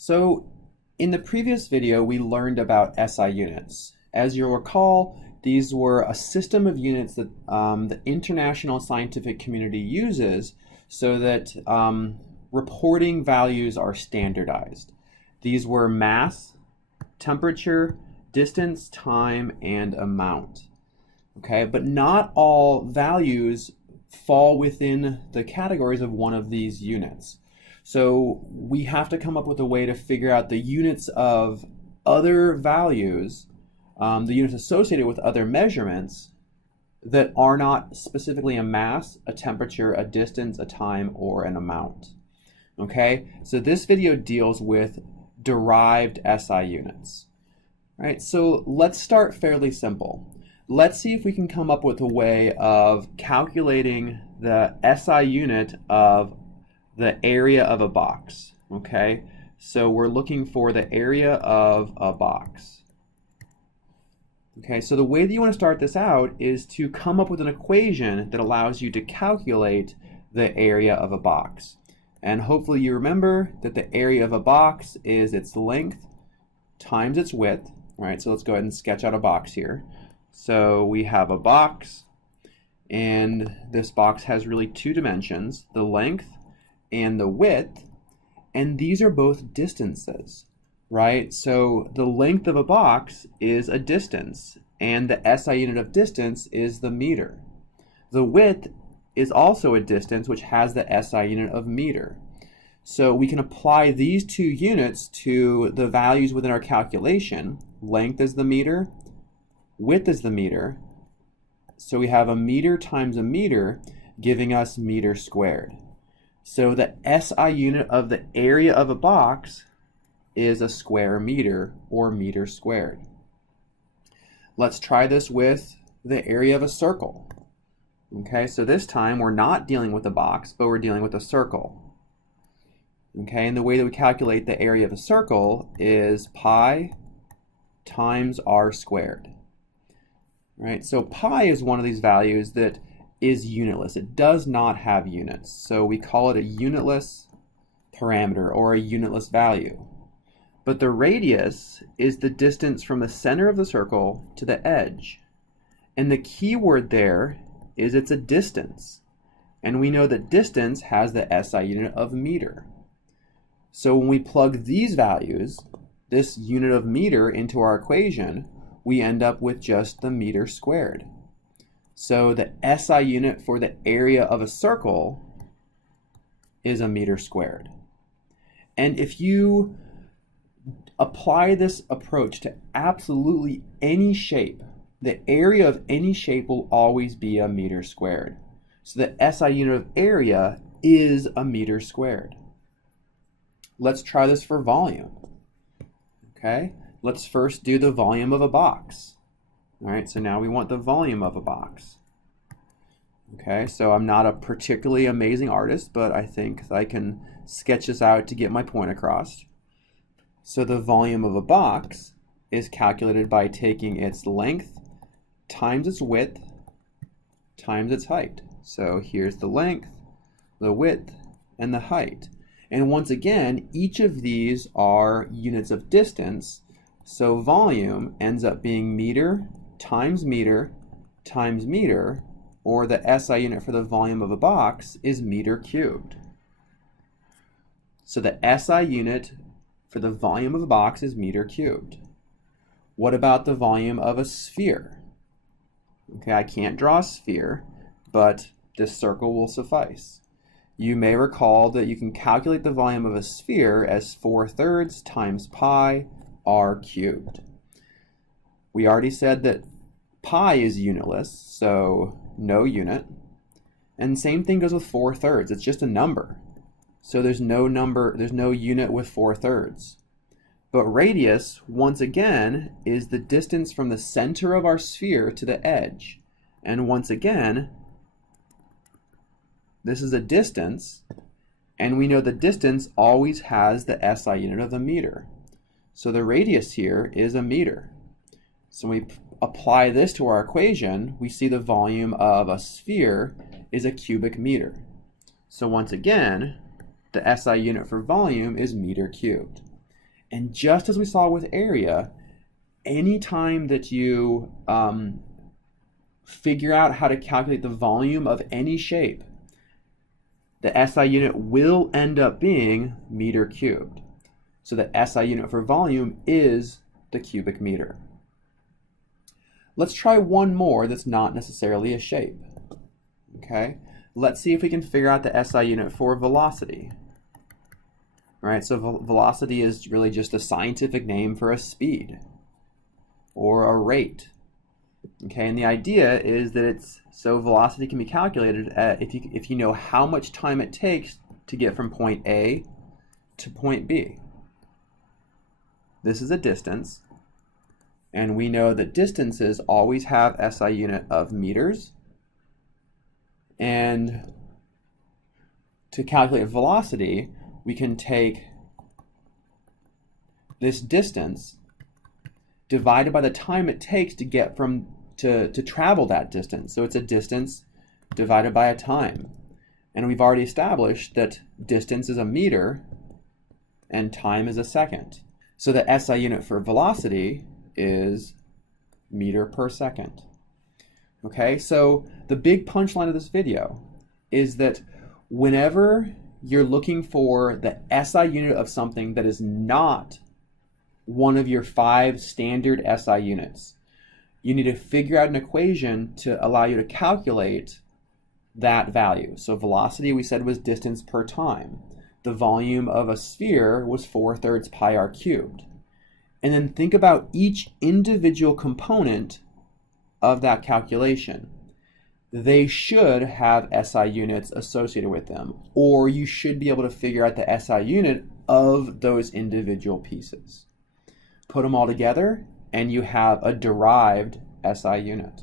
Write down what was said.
So in the previous video, we learned about SI units. As you'll recall, these were a system of units that the international scientific community uses so that reporting values are standardized. These were mass, temperature, distance, time, and amount. Okay, but not all values fall within the categories of one of these units. So we have to come up with a way to figure out the units of other values, the units associated with other measurements that are not specifically a mass, a temperature, a distance, a time, or an amount. Okay, so this video deals with derived SI units. All right, so let's start fairly simple. Let's see if we can come up with a way of calculating the SI unit of the area of a box. Okay, so we're looking for the area of a box. Okay, so the way that you want to start this out is to come up with an equation that allows you to calculate the area of a box. And hopefully you remember that the area of a box is its length times its width. All right, so let's go ahead and sketch out a box here. So we have a box, and this box has really two dimensions, the length and the width, and these are both distances, right? So the length of a box is a distance, and the SI unit of distance is the meter. The width is also a distance, which has the SI unit of meter. So we can apply these two units to the values within our calculation. Length is the meter, width is the meter. So we have a meter times a meter, giving us meter squared. So the SI unit of the area of a box is a square meter, or meter squared. Let's try this with the area of a circle. Okay, so this time we're not dealing with a box, but we're dealing with a circle. Okay, and the way that we calculate the area of a circle is pi times r squared. Right, so pi is one of these values that is unitless. It does not have units, so we call it a unitless parameter or a unitless value. But the radius is the distance from the center of the circle to the edge. And the key word there is it's a distance. And we know that distance has the SI unit of meter. So when we plug these values, this unit of meter, into our equation, we end up with just the meter squared. So the SI unit for the area of a circle is a meter squared. And if you apply this approach to absolutely any shape, the area of any shape will always be a meter squared. So the SI unit of area is a meter squared. Let's try this for volume. Okay, let's first do the volume of a box. All right, so now we want the volume of a box. Okay, so I'm not a particularly amazing artist, but I think I can sketch this out to get my point across. So the volume of a box is calculated by taking its length times its width times its height. So here's the length, the width, and the height. And once again, each of these are units of distance, so volume ends up being meter times meter times meter, or the SI unit for the volume of a box is meter cubed. So the SI unit for the volume of a box is meter cubed. What about the volume of a sphere? Okay, I can't draw a sphere, but this circle will suffice. You may recall that you can calculate the volume of a sphere as 4/3 times pi r cubed. We already said that pi is unitless, so no unit. And same thing goes with 4/3. It's just a number. So there's no unit with 4/3. But radius, once again, is the distance from the center of our sphere to the edge. And once again, this is a distance, and we know the distance always has the SI unit of the meter. So the radius here is a meter. So when we apply this to our equation, we see the volume of a sphere is a cubic meter. So once again, the SI unit for volume is meter cubed. And just as we saw with area, anytime that you figure out how to calculate the volume of any shape, the SI unit will end up being meter cubed. So the SI unit for volume is the cubic meter. Let's try one more that's not necessarily a shape. Okay, let's see if we can figure out the SI unit for velocity. All right, so velocity is really just a scientific name for a speed or a rate. Okay, and the idea is that velocity can be calculated if you know how much time it takes to get from point A to point B. This is a distance, and we know that distances always have SI unit of meters. And to calculate velocity, we can take this distance divided by the time it takes to get to travel that distance. So it's a distance divided by a time. And we've already established that distance is a meter and time is a second. So the SI unit for velocity is meter per second. Okay, so the big punchline of this video is that whenever you're looking for the SI unit of something that is not one of your 5 standard SI units, you need to figure out an equation to allow you to calculate that value. So velocity, we said, was distance per time. The volume of a sphere was 4/3 pi r cubed. And then think about each individual component of that calculation. They should have SI units associated with them, or you should be able to figure out the SI unit of those individual pieces. Put them all together and you have a derived SI unit.